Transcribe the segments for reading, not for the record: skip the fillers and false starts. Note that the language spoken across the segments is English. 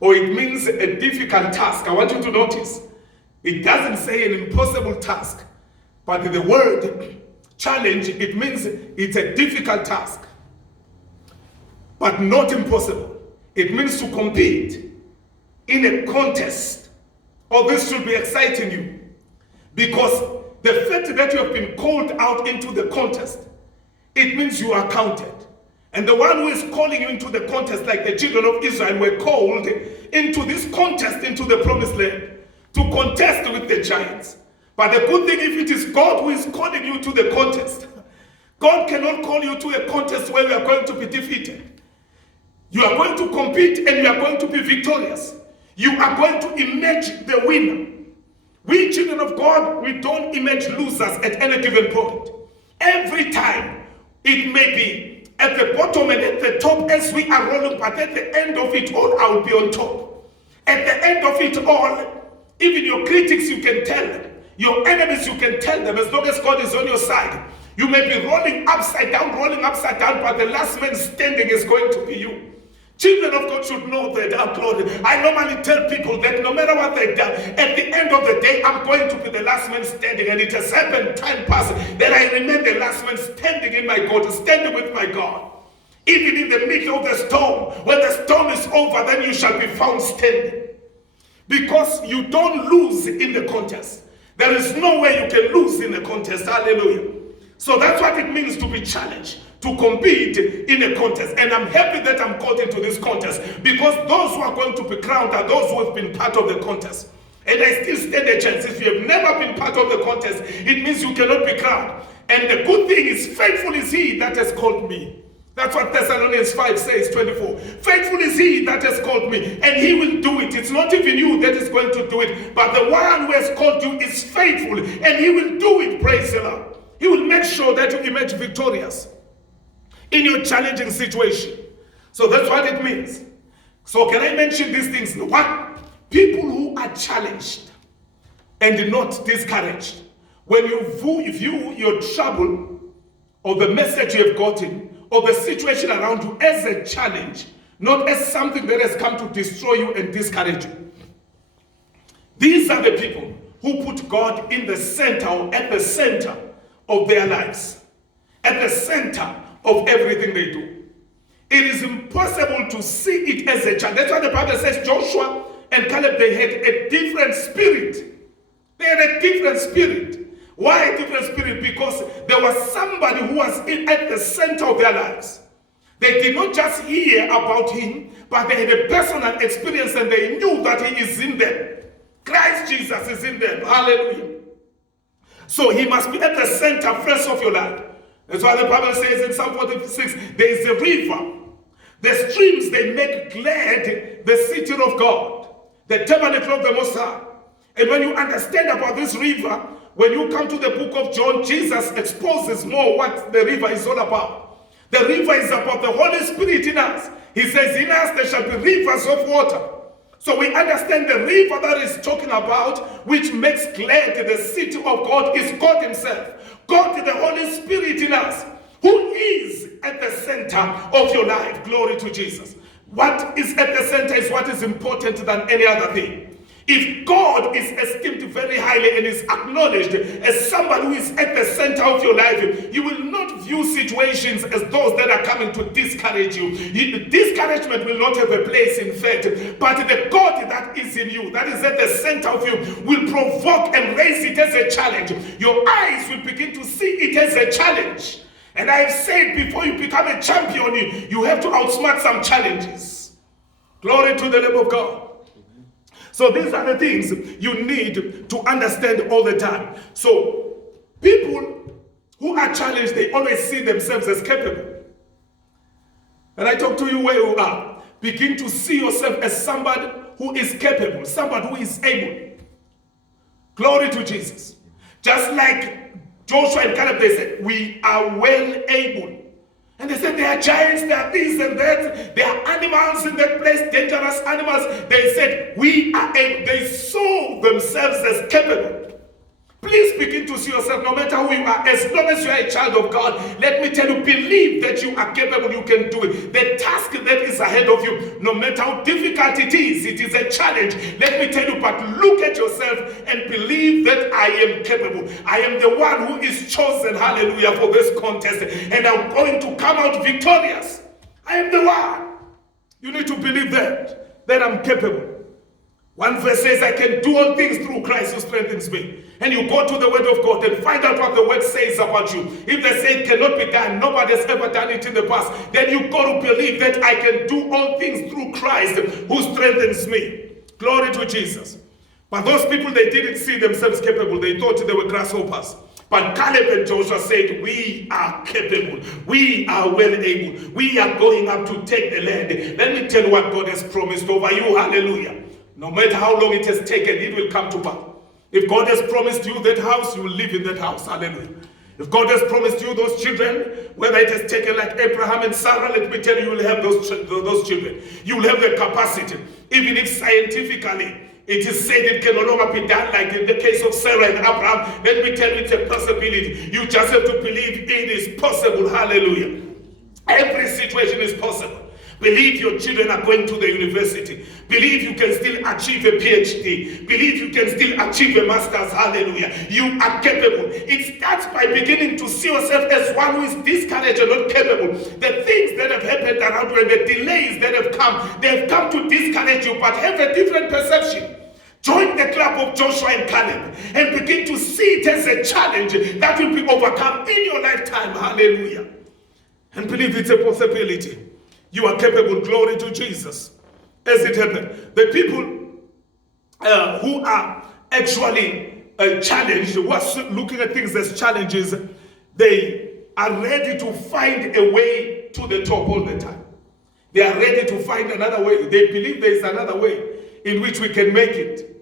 or it means a difficult task. I want you to notice, it doesn't say an impossible task, but the word challenge, it means it's a difficult task, but not impossible. It means to compete in a contest. Oh, this should be exciting you, because the fact that you have been called out into the contest, it means you are counted. And the one who is calling you into the contest, like the children of Israel were called into this contest, into the promised land, to contest with the giants. But the good thing, if it is God who is calling you to the contest, God cannot call you to a contest where you are going to be defeated. You are going to compete and you are going to be victorious. You are going to emerge the winner. We children of God, we don't emerge losers at any given point. Every time, it may be at the bottom and at the top as we are rolling, but at the end of it all, I will be on top. At the end of it all, even your critics, you can tell them. Your enemies, you can tell them. As long as God is on your side, you may be rolling upside down, but the last man standing is going to be you. Children of God should know that, Lord. I normally tell people that no matter what they've done, at the end of the day, I'm going to be the last man standing. And it has happened time past that I remain the last man standing in my God, standing with my God. Even in the middle of the storm, when the storm is over, then you shall be found standing. Because you don't lose in the contest. There is no way you can lose in the contest. Hallelujah. So that's what it means to be challenged, to compete in a contest. And I'm happy that I'm called into this contest, because those who are going to be crowned are those who have been part of the contest. And I still stand a chance. If you have never been part of the contest, it means you cannot be crowned. And the good thing is, faithful is he that has called me. That's what Thessalonians 5 says, 24. Faithful is he that has called me, and he will do it. It's not even you that is going to do it, but the one who has called you is faithful, and he will do it. Praise the Lord. He will make sure that you emerge victorious in your challenging situation. So that's what it means. So can I mention these things? One, people who are challenged and not discouraged. When you view your trouble or the message you have gotten or the situation around you as a challenge, not as something that has come to destroy you and discourage you. These are the people who put God in the center, or at the center of their lives, at the center of everything they do. It is impossible to see it as a challenge. That's why the Bible says Joshua and Caleb, they had a different spirit. They had a different spirit. Why a different spirit? Because there was somebody who was at the center of their lives. They did not just hear about him, but they had a personal experience, and they knew that he is in them. Christ Jesus is in them. Hallelujah. So he must be at the center first of your life. That's why the Bible says in Psalm 46, there is a river. The streams, they make glad the city of God, the tabernacle of the Most High. And when you understand about this river, when you come to the book of John, Jesus exposes more what the river is all about. The river is about the Holy Spirit in us. He says, in us there shall be rivers of water. So we understand the river that is talking about, which makes glad the city of God, is God himself. God, the Holy Spirit in us, who is at the center of your life. Glory to Jesus. What is at the center is what is important than any other thing. If God is esteemed very highly and is acknowledged as somebody who is at the center of your life, you will not view situations as those that are coming to discourage you. Discouragement will not have a place in faith, but the God that is in you, that is at the center of you, will provoke and raise it as a challenge. Your eyes will begin to see it as a challenge. And I've said, before you become a champion, you have to outsmart some challenges. Glory to the name of God. So these are the things you need to understand all the time. So people who are challenged, they always see themselves as capable. And I talk to you where you are. Begin to see yourself as somebody who is capable, somebody who is able. Glory to Jesus. Just like Joshua and Caleb, they said, we are well able. And they said, there are giants, there are this and that, there are animals in that place, dangerous animals. They said, we are able. They saw themselves as capable. Please begin to see yourself, no matter who you are, as long as you are a child of God. Let me tell you, believe that you are capable, you can do it. The task that is ahead of you, no matter how difficult it is a challenge. Let me tell you, but look at yourself and believe that I am capable. I am the one who is chosen, hallelujah, for this contest, and I'm going to come out victorious. I am the one. You need to believe that I'm capable. One verse says, I can do all things through Christ who strengthens me. And you go to the word of God and find out what the word says about you. If they say it cannot be done, nobody has ever done it in the past, then you got to believe that I can do all things through Christ who strengthens me. Glory to Jesus. But those people, they didn't see themselves capable. They thought they were grasshoppers. But Caleb and Joshua said, we are capable. We are well able. We are going up to take the land. Let me tell you what God has promised over you. Hallelujah. No matter how long it has taken, it will come to pass. If God has promised you that house, you will live in that house. Hallelujah. If God has promised you those children, whether it has taken like Abraham and Sarah, let me tell you, you will have those children. You will have the capacity. Even if scientifically it is said it can no longer be done, like in the case of Sarah and Abraham, let me tell you, it's a possibility. You just have to believe it is possible. Hallelujah. Every situation is possible. Believe your children are going to the university. Believe you can still achieve a PhD. Believe you can still achieve a master's. Hallelujah. You are capable. It starts by beginning to see yourself as one who is discouraged and not capable. The things that have happened around you and the delays that have come, they have come to discourage you, but have a different perception. Join the club of Joshua and Caleb and begin to see it as a challenge that will be overcome in your lifetime. Hallelujah. And believe it's a possibility. You are capable. Glory to Jesus. As it happened, the people who are actually challenged, who are looking at things as challenges, they are ready to find a way to the top all the time. They are ready to find another way. They believe there is another way in which we can make it.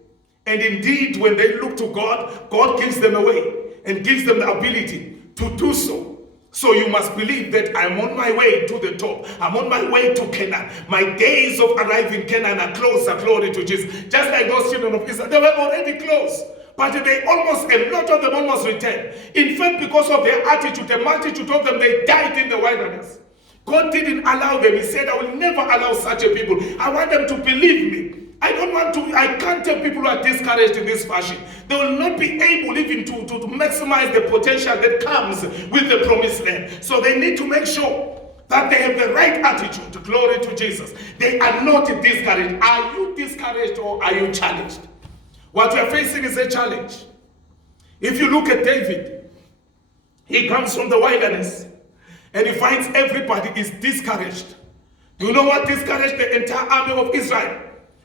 And indeed, when they look to God, God gives them a way and gives them the ability to do so. So you must believe that I'm on my way to the top. I'm on my way to Canaan. My days of arriving in Canaan are closer. Glory to Jesus. Just like those children of Israel, they were already close. But a lot of them almost returned. In fact, because of their attitude, a multitude of them, they died in the wilderness. God didn't allow them. He said, I will never allow such a people. I want them to believe me. I can't tell people who are discouraged in this fashion. They will not be able even to maximize the potential that comes with the promised land. So they need to make sure that they have the right attitude. Glory to Jesus. They are not discouraged. Are you discouraged or are you challenged? What we are facing is a challenge. If you look at David, he comes from the wilderness and he finds everybody is discouraged. Do you know what discouraged the entire army of Israel?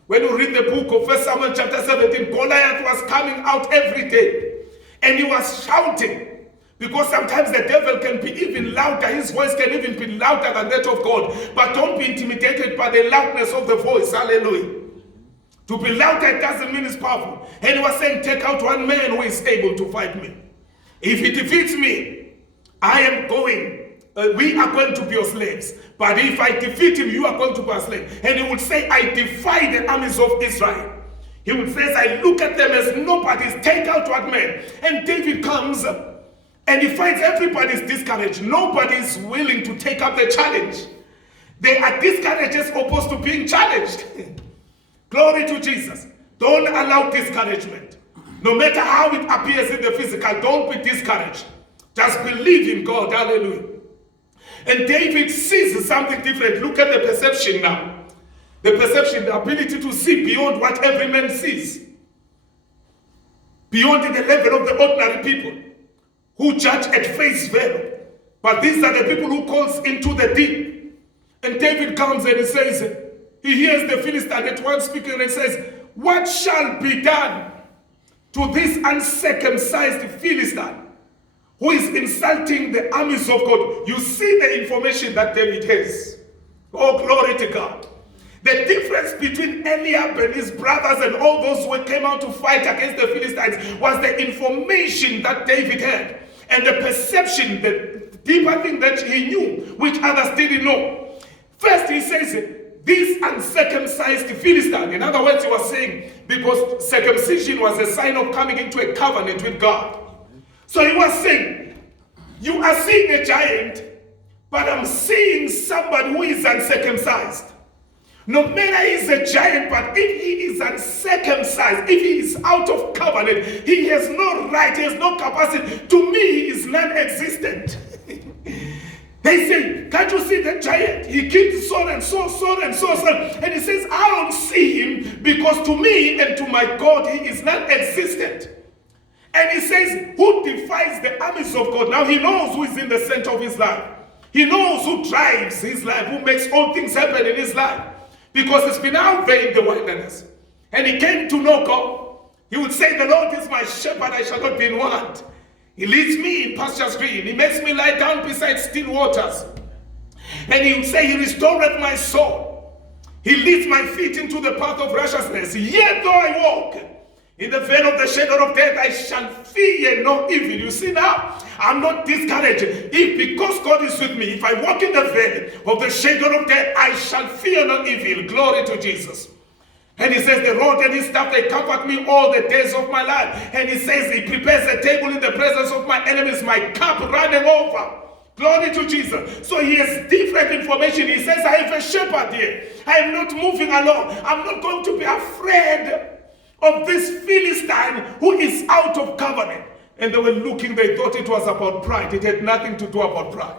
When you read the book of 1 Samuel chapter 17, Goliath was coming out every day and he was shouting, because sometimes the devil can be even louder. His voice can even be louder than that of God. But don't be intimidated by the loudness of the voice. Hallelujah. To be louder doesn't mean it's powerful. And he was saying, take out one man who is able to fight me. If he defeats me, we are going to be your slaves. But if I defeat him, you are going to be a slave. And he would say, I defy the armies of Israel. He would say, I look at them as nobodies. Take out what man. And David comes and he finds everybody's discouraged. Nobody is willing to take up the challenge. They are discouraged as opposed to being challenged. Glory to Jesus. Don't allow discouragement. No matter how it appears in the physical, don't be discouraged. Just believe in God. Hallelujah. And David sees something different. Look at the perception now. The perception, the ability to see beyond what every man sees. Beyond the level of the ordinary people who judge at face value. But these are the people who calls into the deep. And David comes and he says, he hears the Philistine at once speaking and says, what shall be done to this uncircumcised Philistine who is insulting the armies of God? You see the information that David has. Oh, glory to God. The difference between Eliab and his brothers and all those who came out to fight against the Philistines was the information that David had and the perception, the deeper thing that he knew, which others didn't know. First he says, this uncircumcised Philistine. In other words, he was saying, because circumcision was a sign of coming into a covenant with God. So he was saying, you are seeing a giant, but I'm seeing somebody who is uncircumcised. No matter he's a giant, but if he is uncircumcised, if he is out of covenant, he has no right, he has no capacity. To me, he is non-existent. They say, can't you see the giant? He killed so and so, so and so, so. And he says, I don't see him because to me and to my God, he is non-existent. And he says, who defies the armies of God? Now he knows who is in the center of his life. He knows who drives his life, who makes all things happen in his life. Because it's been out there in the wilderness. And he came to know God. He would say, the Lord is my shepherd, I shall not be in want. He leads me in pastures green. He makes me lie down beside still waters. And he would say, he restoreth my soul. He leads my feet into the path of righteousness. Yet though I walk in the vale of the shadow of death, I shall fear no evil. You see now, I'm not discouraged. If because God is with me, if I walk in the vale of the shadow of death, I shall fear no evil. Glory to Jesus. And he says, the rod and his staff, they comfort me all the days of my life. And he says, he prepares a table in the presence of my enemies, my cup running over. Glory to Jesus. So he has different information. He says, I have a shepherd here. I am not moving alone. I'm not going to be afraid of this Philistine who is out of covenant. And they were looking, they thought it was about pride. It had nothing to do about pride.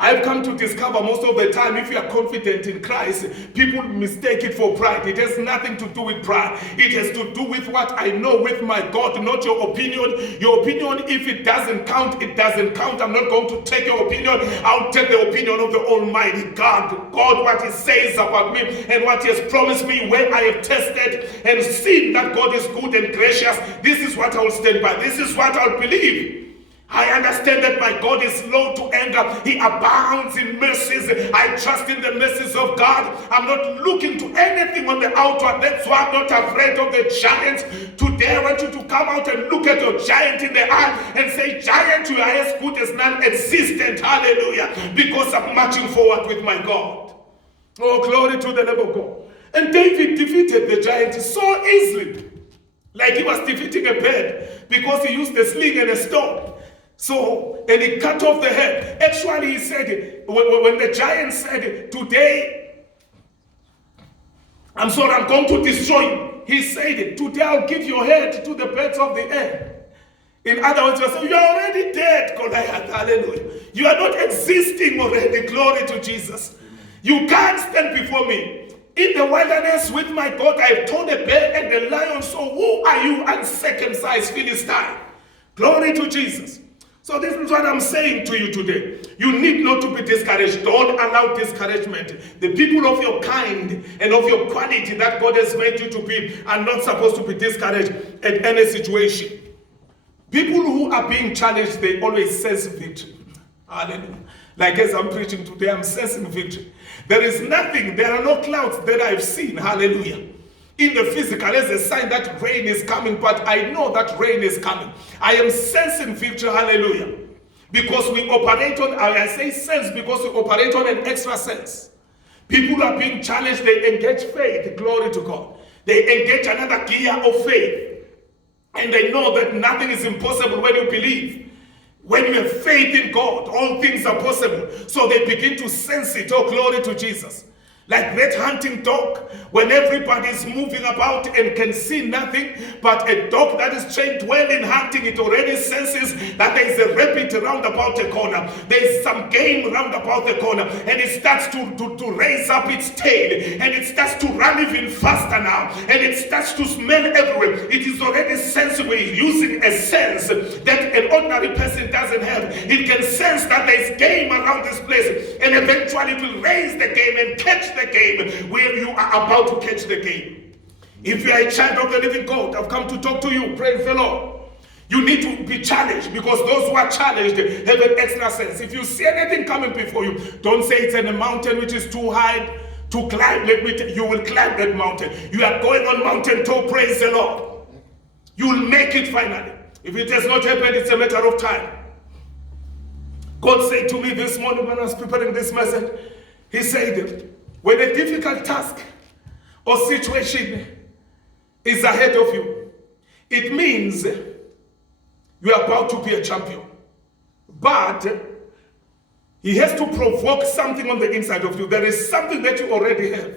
I've come to discover most of the time, if you are confident in Christ, people mistake it for pride. It has nothing to do with pride. It has to do with what I know with my God, not your opinion. Your opinion, if it doesn't count, it doesn't count. I'm not going to take your opinion. I'll take the opinion of the Almighty God. God, what He says about me and what He has promised me, where I have tested and seen that God is good and gracious. This is what I will stand by. This is what I'll believe. I understand that my God is slow to anger. He abounds in mercies. I trust in the mercies of God. I'm not looking to anything on the outward. That's why I'm not afraid of the giants. Today I want you to come out and look at your giant in the eye and say, giant, you are as good as non-existent. Hallelujah. Because I'm marching forward with my God. Oh, glory to the Lamb of God. And David defeated the giant so easily. Like he was defeating a bird because he used a sling and a stone. So, and he cut off the head. Actually, he said, when the giant said, today, I'm going to destroy you. He said, today I'll give your head to the birds of the air. In other words, you're already dead, Goliath. Hallelujah. You are not existing already. Glory to Jesus. You can't stand before me. In the wilderness with my God, I have torn a bear and a lion. So who are you, uncircumcised Philistine? Glory to Jesus. So this is what I'm saying to you today. You need not to be discouraged. Don't allow discouragement. The people of your kind and of your quality that God has made you to be are not supposed to be discouraged at any situation. People who are being challenged, they always sense victory. Hallelujah. Like as I'm preaching today, I'm sensing victory. There is nothing, there are no clouds that I've seen. Hallelujah. In the physical, as a sign that rain is coming, but I know that rain is coming. I am sensing victory, hallelujah. Because we operate on, I say sense because we operate on an extra sense. People are being challenged, they engage faith, glory to God. They engage another gear of faith. And they know that nothing is impossible when you believe. When you have faith in God, all things are possible. So they begin to sense it, oh glory to Jesus. Like that hunting dog, when everybody is moving about and can see nothing, but a dog that is trained well in hunting, it already senses that there is a rabbit round about the corner. There is some game round about the corner, and it starts to raise up its tail, and it starts to run even faster now, and it starts to smell everywhere. It is already sensible, using a sense that an ordinary person doesn't have. It can sense that there is game around this place, and eventually it will raise the game and catch the game where you are about to catch the game. If you are a child of the living God, I've come to talk to you. Praise the Lord. You need to be challenged, because those who are challenged have an extra sense. If you see anything coming before you, don't say it's in a mountain which is too high to climb. Let me tell you, you will climb that mountain. You are going on mountain top. Praise the Lord. You will make it finally. If it has not happened, it's a matter of time. God said to me this morning when I was preparing this message, He said, When a difficult task or situation is ahead of you, it means you are about to be a champion. But he has to provoke something on the inside of you. There is something that you already have,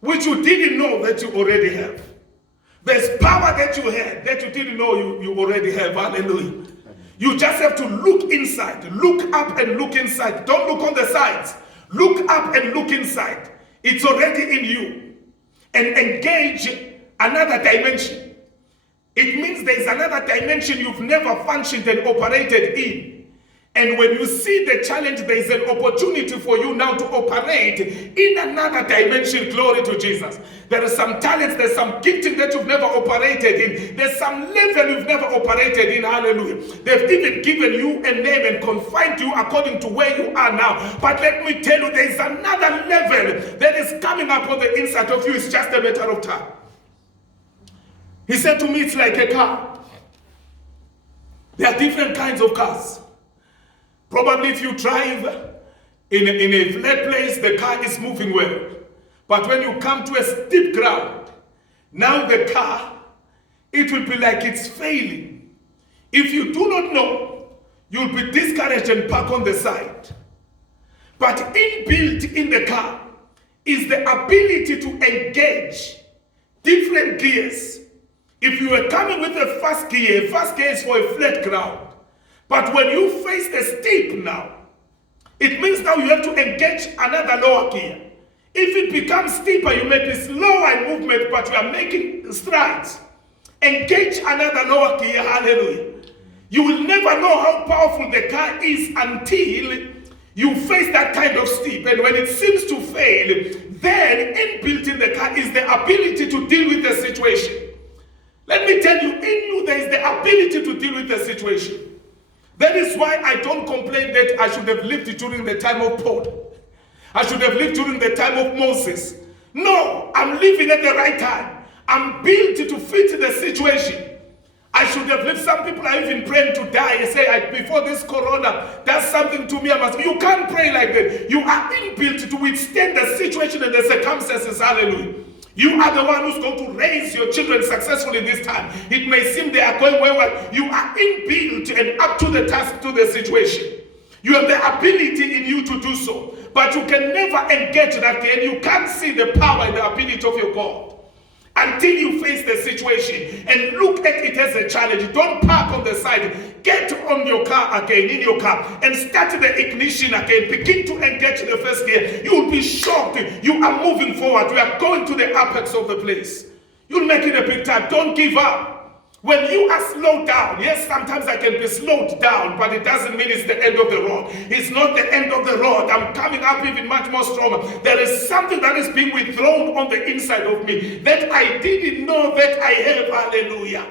which you didn't know that you already have. There's power that you had that you didn't know you already have. Hallelujah. You just have to look inside. Look up and look inside. Don't look on the sides. Look up and look inside. It's already in you. And engage another dimension. It means there's another dimension you've never functioned and operated in. And when you see the challenge, there's an opportunity for you now to operate in another dimension. Glory to Jesus. There are some talents, there's some gifting that you've never operated in. There's some level you've never operated in. Hallelujah. They've even given you a name and confined you according to where you are now. But let me tell you, there's another level that is coming up on the inside of you. It's just a matter of time. He said to me, it's like a car. There are different kinds of cars. Probably if you drive in a flat place, the car is moving well. But when you come to a steep ground, now the car, it will be like it's failing. If you do not know, you'll be discouraged and park on the side. But inbuilt in the car is the ability to engage different gears. If you were coming with a first gear is for a flat ground. But when you face the steep now, it means now you have to engage another lower gear. If it becomes steeper, you may be slower in movement, but you are making strides. Engage another lower gear, hallelujah. You will never know how powerful the car is until you face that kind of steep. And when it seems to fail, then inbuilt in the car is the ability to deal with the situation. Let me tell you, in you there is the ability to deal with the situation. That is why I don't complain that I should have lived during the time of Paul. I should have lived during the time of Moses. No, I'm living at the right time. I'm built to fit the situation. I should have lived. Some people are even praying to die and say, before this corona does something to me, I must. You can't pray like that. You are inbuilt to withstand the situation and the circumstances. Hallelujah. You are the one who's going to raise your children successfully this time. It may seem they are going well. You are inbuilt and up to the task, to the situation. You have the ability in you to do so. But you can never engage that and you can't see the power and the ability of your God until you face the situation and look at it as a challenge. Don't park on the side. Get on your car again, in your car, and start the ignition again. Begin to engage the first gear. You will be shocked. You are moving forward. You are going to the apex of the place. You'll make it a big time. Don't give up. When you are slowed down, yes, sometimes I can be slowed down, but it doesn't mean it's the end of the road. It's not the end of the road. I'm coming up even much more stronger. There is something that is being withdrawn on the inside of me that I didn't know that I have. Hallelujah.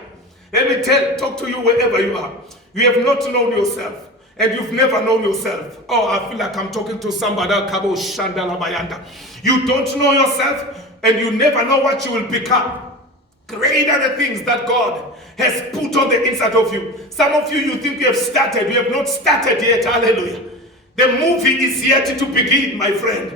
Let me talk to you wherever you are. You have not known yourself, and you've never known yourself. Oh, I feel like I'm talking to somebody. You don't know yourself, and you never know what you will become. Great are the things that God has put on the inside of you. Some of you, you think you have started. You have not started yet. Hallelujah. The movie is yet to begin, my friend.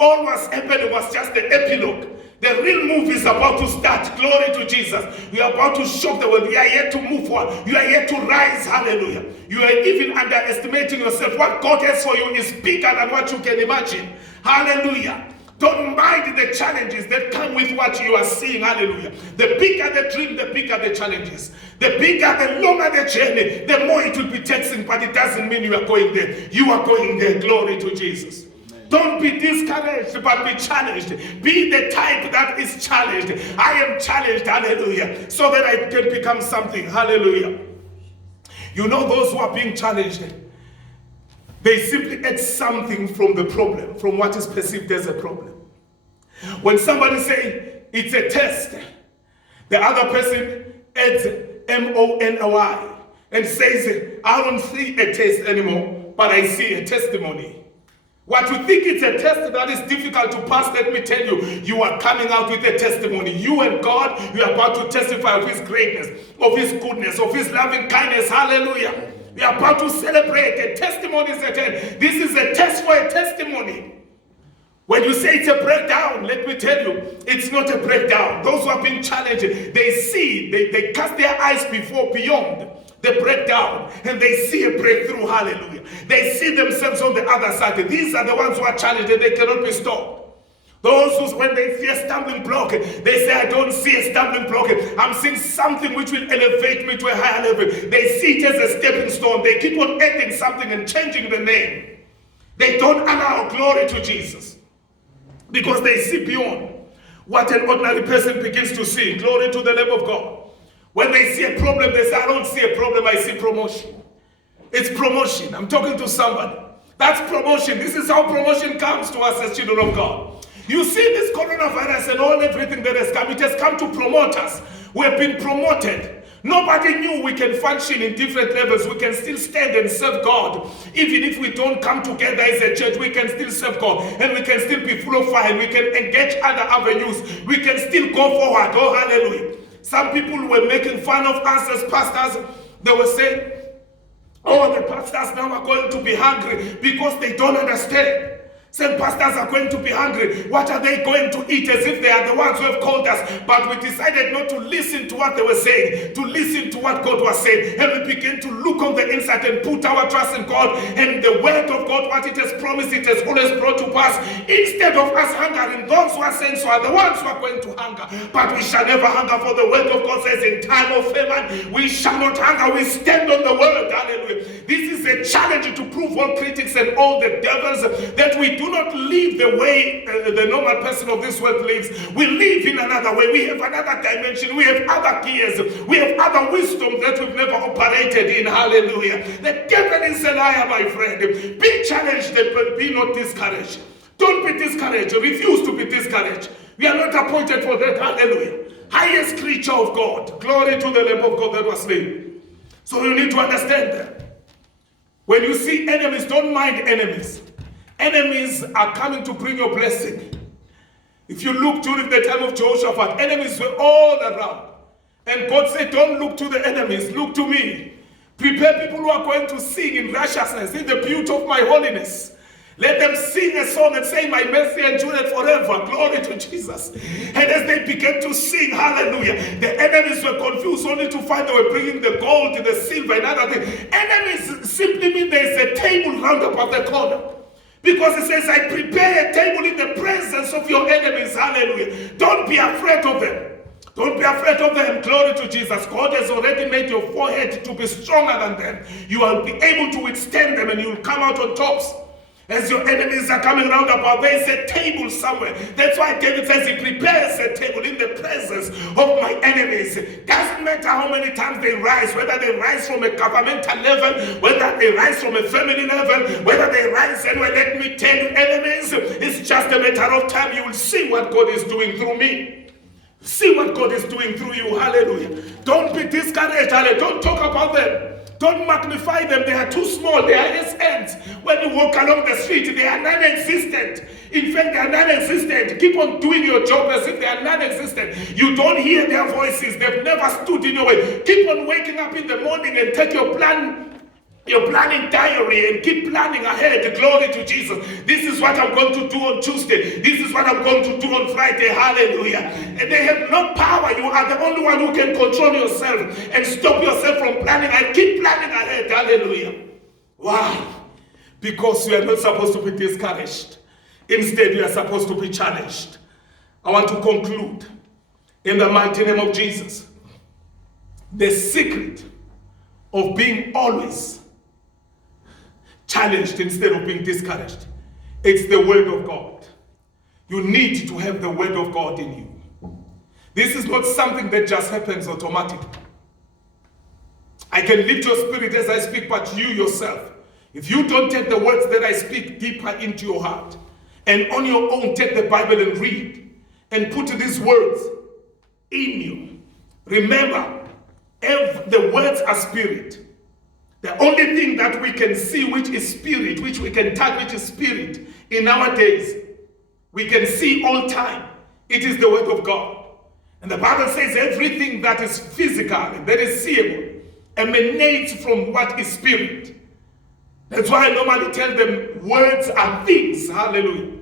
All what's happened was just the epilogue. The real movie is about to start. Glory to Jesus. You are about to shock the world. You are yet to move forward. You are yet to rise. Hallelujah. You are even underestimating yourself. What God has for you is bigger than what you can imagine. Hallelujah. Don't mind the challenges that come with what you are seeing. Hallelujah. The bigger the dream, the bigger the challenges. The bigger, the longer the journey, the more it will be taxing, but it doesn't mean you are going there. You are going there. Glory to Jesus. Amen. Don't be discouraged, but be challenged. Be the type that is challenged. I am challenged. Hallelujah. So that I can become something. Hallelujah. You know those who are being challenged, they simply add something from the problem, from what is perceived as a problem. When somebody say it's a test, the other person adds M-O-N-O-I and says, I don't see a test anymore, but I see a testimony. What you think it's a test that is difficult to pass, let me tell you, you are coming out with a testimony. You and God, you are about to testify of His greatness, of His goodness, of His loving kindness. Hallelujah. We are about to celebrate a testimony. This is a test for a testimony. When you say it's a breakdown, let me tell you, it's not a breakdown. Those who have been challenged, they see, they cast their eyes beyond the breakdown, and they see a breakthrough. Hallelujah. They see themselves on the other side. These are the ones who are challenged and they cannot be stopped. Those who, when they see a stumbling block, they say, I don't see a stumbling block. I'm seeing something which will elevate me to a higher level. They see it as a stepping stone. They keep on adding something and changing the name. They don't allow glory to Jesus because they see beyond what an ordinary person begins to see. Glory to the Lamb of God. When they see a problem, they say, I don't see a problem, I see promotion. It's promotion. I'm talking to somebody. That's promotion. This is how promotion comes to us as children of God. You see this coronavirus and everything that has come, it has come to promote us. We have been promoted. Nobody knew we can function in different levels. We can still stand and serve God. Even if we don't come together as a church, we can still serve God. And we can still be full of fire. We can engage other avenues. We can still go forward. Oh, hallelujah. Some people were making fun of us as pastors. They were saying, oh, the pastors now are going to be hungry because they don't understand. Some pastors are going to be hungry. What are they going to eat, as if they are the ones who have called us? But we decided not to listen to what they were saying, to listen to what God was saying. And we began to look on the inside and put our trust in God and the word of God, what it has promised, it has always brought to pass. Instead of us hungering, those who are saying so are the ones who are going to hunger. But we shall never hunger, for the word of God says, in time of famine, we shall not hunger. We stand on the word. Hallelujah. This is a challenge to prove all critics and all the devils that we do not live the way the normal person of this world lives. We live in another way. We have another dimension. We have other gears. We have other wisdom that we've never operated in. Hallelujah. The devil is a liar, my friend. Be challenged, but be not discouraged. Don't be discouraged. Refuse to be discouraged. We are not appointed for that. Hallelujah. Highest creature of God. Glory to the Lamb of God that was slain. So you need to understand that. When you see enemies, don't mind enemies. Enemies are coming to bring your blessing. If you look during the time of Jehoshaphat, enemies were all around. And God said, don't look to the enemies, look to me. Prepare people who are going to sing in righteousness, in the beauty of my holiness. Let them sing a song and say, my mercy endureth forever. Glory to Jesus. And as they began to sing, hallelujah, the enemies were confused only to find they were bringing the gold, the silver, and other things. Enemies simply mean there is a table round about the corner. Because it says, I prepare a table in the presence of your enemies. Hallelujah. Don't be afraid of them. Don't be afraid of them. Glory to Jesus. God has already made your forehead to be stronger than them. You will be able to withstand them and you will come out on tops. As your enemies are coming round about, there is a table somewhere. That's why David says he prepares a table in the presence of my enemies. Doesn't matter how many times they rise, whether they rise from a governmental level, whether they rise from a family level, whether they rise anywhere. Let me tell you, enemies, it's just a matter of time. You will see what God is doing through me. See what God is doing through you. Hallelujah. Don't be discouraged. Hallelujah. Don't talk about them. Don't magnify them. They are too small. They are as ants. When you walk along the street, they are non-existent. In fact, they are non-existent. Keep on doing your job as if they are non-existent. You don't hear their voices. They've never stood in your way. Keep on waking up in the morning and take your planning diary and keep planning ahead. Glory to Jesus. This is what I'm going to do on Tuesday. This is what I'm going to do on Friday. Hallelujah. And they have no power. You are the only one who can control yourself and stop yourself from planning. And keep planning ahead. Hallelujah. Wow. Because you are not supposed to be discouraged. Instead, you are supposed to be challenged. I want to conclude in the mighty name of Jesus. The secret of being always challenged instead of being discouraged, it's the word of God. You need to have the word of God in you. This is not something that just happens automatically. I can lift your spirit as I speak, but you yourself, if you don't take the words that I speak deeper into your heart, and on your own take the Bible and read, and put these words in you, remember, the words are spirit. The only thing that we can see, which is spirit, which we can touch, which is spirit, in our days, we can see all time. It is the word of God. And the Bible says everything that is physical, that is seeable, emanates from what is spirit. That's why I normally tell them words are things. Hallelujah.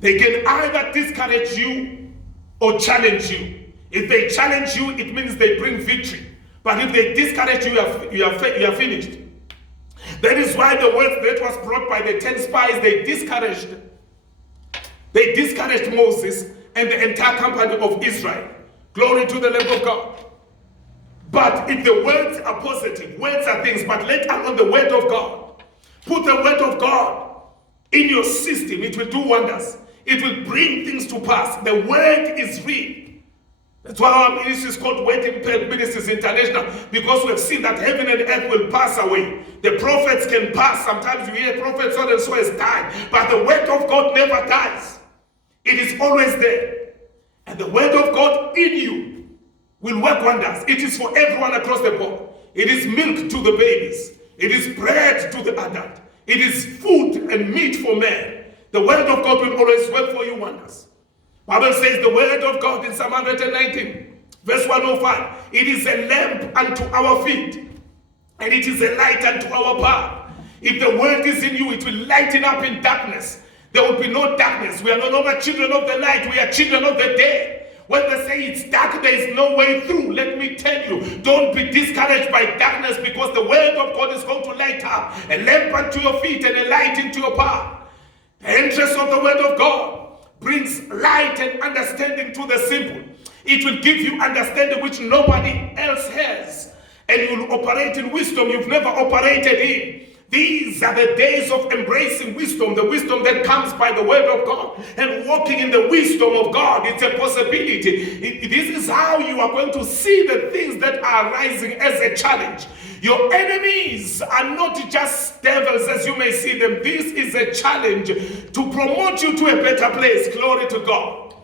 They can either discourage you or challenge you. If they challenge you, it means they bring victory. But if they discourage you, you are finished. That is why the word that was brought by the 10 spies, they discouraged Moses and the entire company of Israel. Glory to the Lamb of God. But if the words are positive, words are things, but let alone the word of God. Put the word of God in your system. It will do wonders. It will bring things to pass. The word is real. That's why our ministry is called Waiting Ministries International, because we have seen that heaven and earth will pass away. The prophets can pass. Sometimes you hear prophets so and so has died, but the word of God never dies. It is always there. And the word of God in you will work wonders. It is for everyone across the board. It is milk to the babies. It is bread to the adult. It is food and meat for men. The word of God will always work for you wonders. Bible says the word of God in Psalm 119, verse 105, it is a lamp unto our feet, and it is a light unto our path. If the word is in you, it will lighten up in darkness. There will be no darkness. We are no longer children of the light. We are children of the day. When they say it's dark, there is no way through. Let me tell you, don't be discouraged by darkness, because the word of God is going to light up a lamp unto your feet and a light into your path. The interest of the word of God brings light and understanding to the simple. It will give you understanding which nobody else has. And you will operate in wisdom you've never operated in. These are the days of embracing wisdom, the wisdom that comes by the word of God. And walking in the wisdom of God, it's a possibility. This is how you are going to see the things that are rising as a challenge. Your enemies are not just devils as you may see them. This is a challenge to promote you to a better place. Glory to God.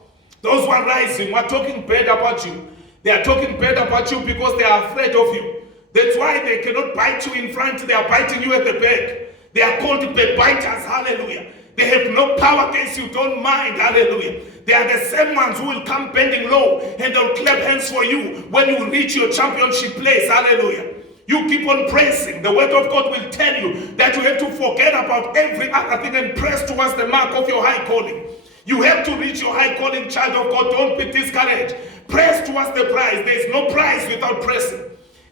Those who are rising are talking bad about you. They are talking bad about you because they are afraid of you. That's why they cannot bite you in front. They are biting you at the back. They are called backbiters. Hallelujah. They have no power against you. Don't mind. Hallelujah. They are the same ones who will come bending low and they'll clap hands for you when you reach your championship place. Hallelujah. You keep on pressing. The word of God will tell you that you have to forget about every other thing and press towards the mark of your high calling. You have to reach your high calling, child of God. Don't be discouraged. Press towards the prize. There is no prize without pressing.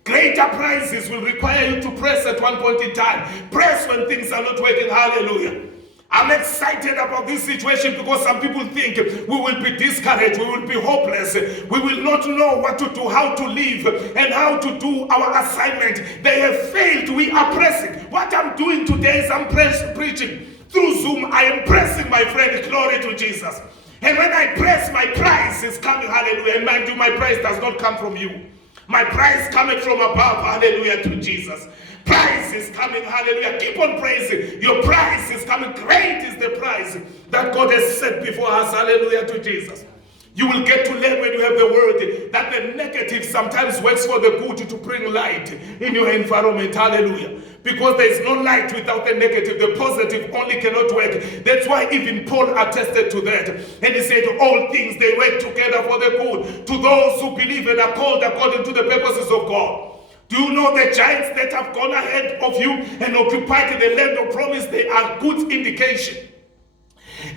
Greater prizes will require you to press at one point in time. Press when things are not working. Hallelujah. I'm excited about this situation because some people think we will be discouraged, we will be hopeless, we will not know what to do, how to live, and how to do our assignment. They have failed. We are pressing. What I'm doing today is I'm preaching through Zoom. I am pressing, my friend. Glory to Jesus. And when I press, my prize is coming. Hallelujah. And mind you, my prize does not come from you. My prize coming from above. Hallelujah to Jesus. Prize is coming. Hallelujah. Keep on praising. Your prize is coming. Great is the prize that God has set before us. Hallelujah to Jesus. You will get to learn when you have the word that the negative sometimes works for the good to bring light in your environment. Hallelujah. Because there is no light without the negative. The positive only cannot work. That's why even Paul attested to that. And he said, all things, they work together for the good to those who believe and are called according to the purposes of God. Do you know the giants that have gone ahead of you and occupied the land of promise? They are good indication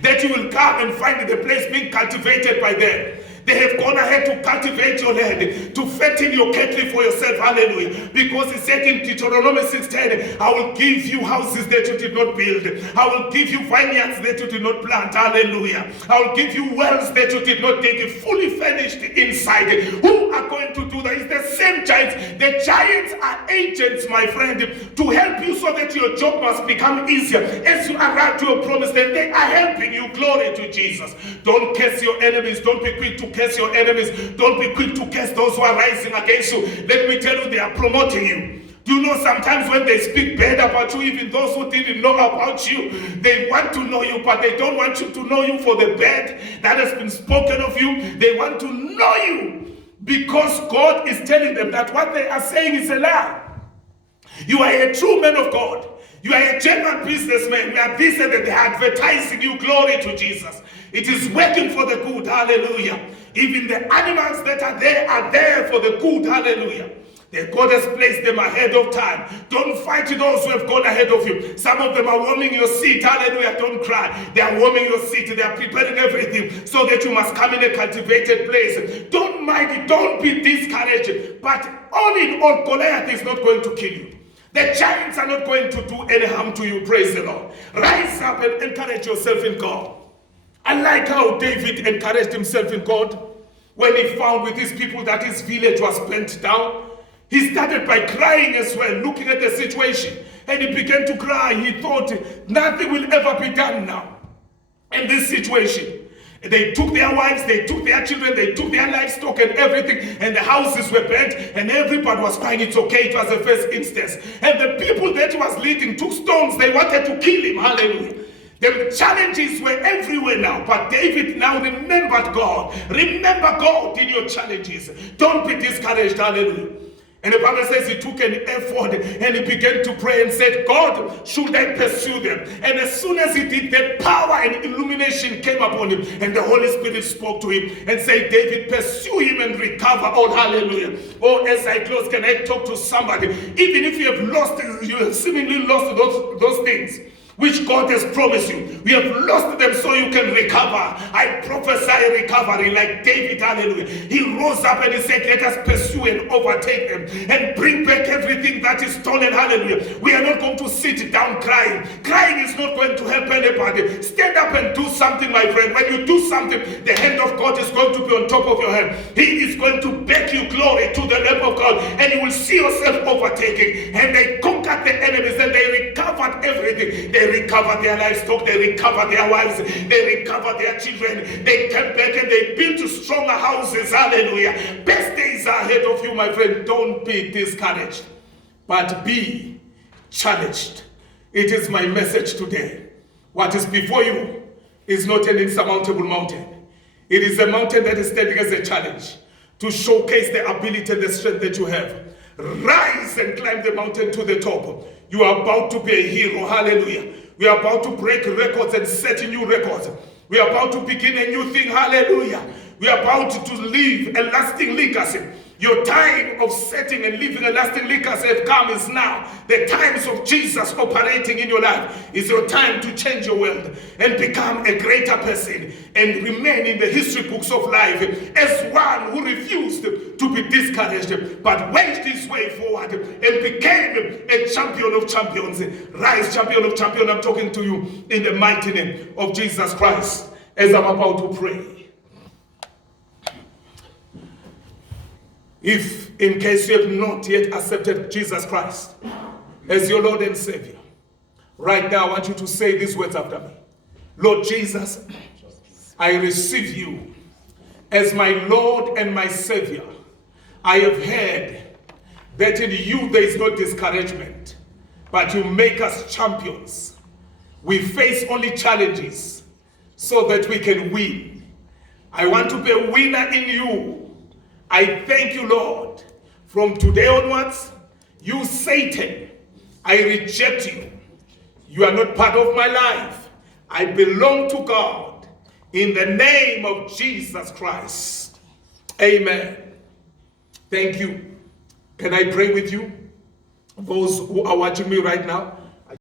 that you will come and find the place being cultivated by them. They have gone ahead to cultivate your land, to fatten your cattle for yourself. Hallelujah. Because he said in Deuteronomy 6:10, I will give you houses that you did not build. I will give you vineyards that you did not plant. Hallelujah. I will give you wells that you did not dig, fully furnished inside. Who are going to do that? It's the same giants. The giants are agents, my friend, to help you so that your job must become easier. As you arrive to your promise, then they are helping you. Glory to Jesus. Don't curse your enemies. Don't be quick to curse your enemies. Don't be quick to curse those who are rising against you. Let me tell you, they are promoting you. Do you know sometimes when they speak bad about you, even those who didn't know about you, they want to know you, but they don't want you to know you for the bad that has been spoken of you. They want to know you because God is telling them that what they are saying is a lie. You are a true man of God. You are a genuine businessman. We are this and that. They are advertising you. Glory to Jesus. It is working for the good. Hallelujah. Even the animals that are there for the good. Hallelujah. God has placed them ahead of time. Don't fight those who have gone ahead of you. Some of them are warming your seat. Hallelujah. Don't cry. They are warming your seat. They are preparing everything so that you must come in a cultivated place. Don't mind it. Don't be discouraged. But all in all, Goliath is not going to kill you. The giants are not going to do any harm to you. Praise the Lord. Rise up and encourage yourself in God. I like how David encouraged himself in God when he found with his people that his village was burnt down. He started by crying as well, looking at the situation. And he began to cry. He thought nothing will ever be done now in this situation. They took their wives, they took their children, they took their livestock and everything, and the houses were burnt, and everybody was crying, it's okay, it was the first instance. And the people that he was leading took stones, they wanted to kill him, hallelujah. The challenges were everywhere now, but David now remembered God. Remember God in your challenges. Don't be discouraged, hallelujah. And the Bible says he took an ephod and he began to pray and said, God, should I pursue them? And as soon as he did, the power and illumination came upon him, and the Holy Spirit spoke to him and said, David, pursue him and recover. Oh, hallelujah. Oh, as I close, can I talk to somebody? Even if you have lost, you have seemingly lost those things which God has promised you. We have lost them so you can recover. I prophesy recovery like David, hallelujah. He rose up and he said, let us pursue and overtake them and bring back everything that is stolen, hallelujah. We are not going to sit down crying. Crying is not going to help anybody. Stand up and do something, my friend. When you do something, the hand of God is going to be on top of your head. He is going to back you glory to the lap of God, and you will see yourself overtaking. And they conquered the enemies and they recovered everything. They recovered their livestock, they recovered their wives, they recovered their children, they came back and they built stronger houses, hallelujah. Best days are ahead of you, my friend. Don't be discouraged, but be challenged. It is my message today. What is before you is not an insurmountable mountain. It is a mountain that is standing as a challenge to showcase the ability and the strength that you have. Rise and climb the mountain to the top. You are about to be a hero, hallelujah. We are about to break records and set new records. We are about to begin a new thing, hallelujah. We are about to leave a lasting legacy. Your time of setting and leaving a lasting legacy have come is now. The times of Jesus operating in your life is your time to change your world and become a greater person and remain in the history books of life as one who refused to be discouraged but waged his way forward and became a champion of champions. Rise, champion of champions. I'm talking to you in the mighty name of Jesus Christ as I'm about to pray. If, in case you have not yet accepted Jesus Christ as your Lord and Savior, right now I want you to say these words after me. Lord Jesus, I receive you as my Lord and my Savior. I have heard that in you there is no discouragement, but you make us champions. We face only challenges so that we can win. I want to be a winner in you. I thank you, Lord. From today onwards, you Satan, I reject you. You are not part of my life. I belong to God. In the name of Jesus Christ. Amen. Thank you. Can I pray with you? Those who are watching me right now,